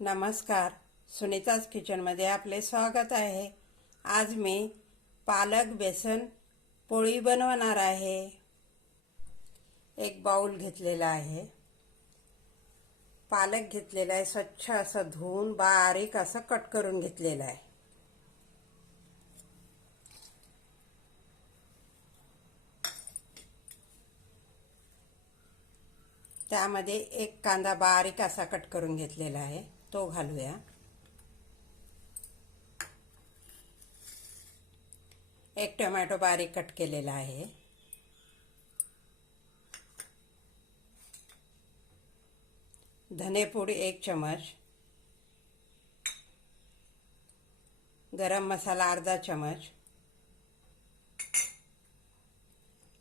नमस्कार, सुनीताज किचनमध्ये आपले स्वागत आहे। आज मी पालक बेसन पोळी बनवणार आहे। एक बाउल घेतलेला आहे। पालक घेतलेला आहे, स्वच्छ असं धुवून बारीक असं कट करून घेतलेला आहे। त्यामध्ये एक कांदा बारीक असा कट करून घेतलेला आहे, तो घालूया। एक टोमॅटो बारीक कट केलेला आहे। धनेपूड 1 चमच, गरम मसाला अर्धा चमच,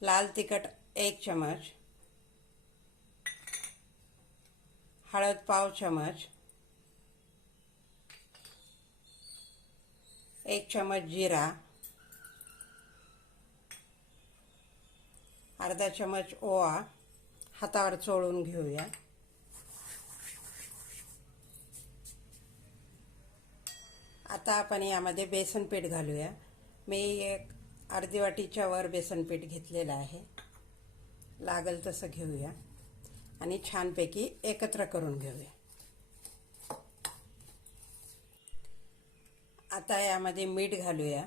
लाल तिखट 1 चमच, हळद पाव चमच, 1 चमच जीरा, अर्धा चमच ओवा हातावर चोळून घेऊया। आता आपण यामध्ये बेसन पीठ घालूया। मी एक अर्धी वाटीच्या वर बेसन पीठ घेतलेलं आहे। लागेल तसं घेऊया आणि छानपैकी एकत्र करून घेऊया। आता यामध्ये मीठ घालूया।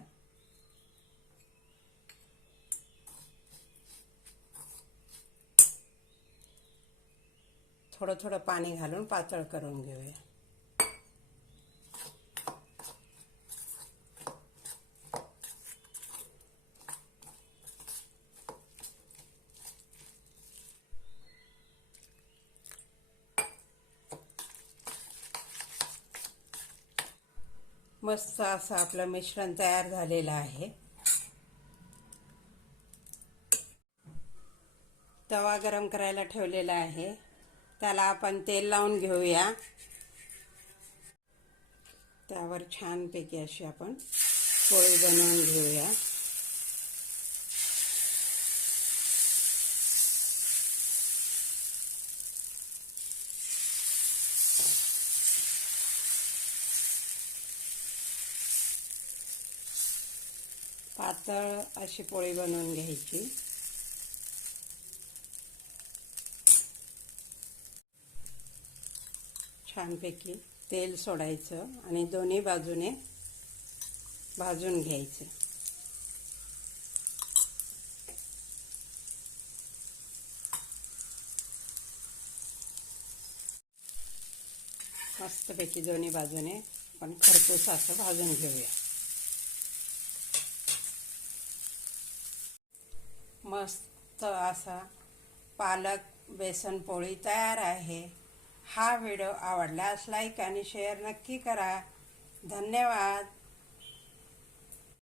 थोडं थोडं पाणी घालून पातळ करून घेऊया। मस्त असं आपलं मिश्रण तयार झालेलं आहे। तवा गरम करायला ठेवलेला आहे, त्याला आपण तेल लावून घेऊया। त्यावर छानपैकी अशी आपण पोळी बनवून घेऊया। पातळ अशी पोळी बनवून घ्यायची। छानपैकी तेल सोडायचं आणि दोन्ही बाजूने भाजून घ्यायचं। मस्तपैकी दोन्ही बाजूने आपण खरपूस असं भाजून घेऊया। मस्त असा पालक बेसन पोळी तयार आहे। हा व्हिडिओ आवडल्यास लाईक आणि शेअर नक्की करा। धन्यवाद।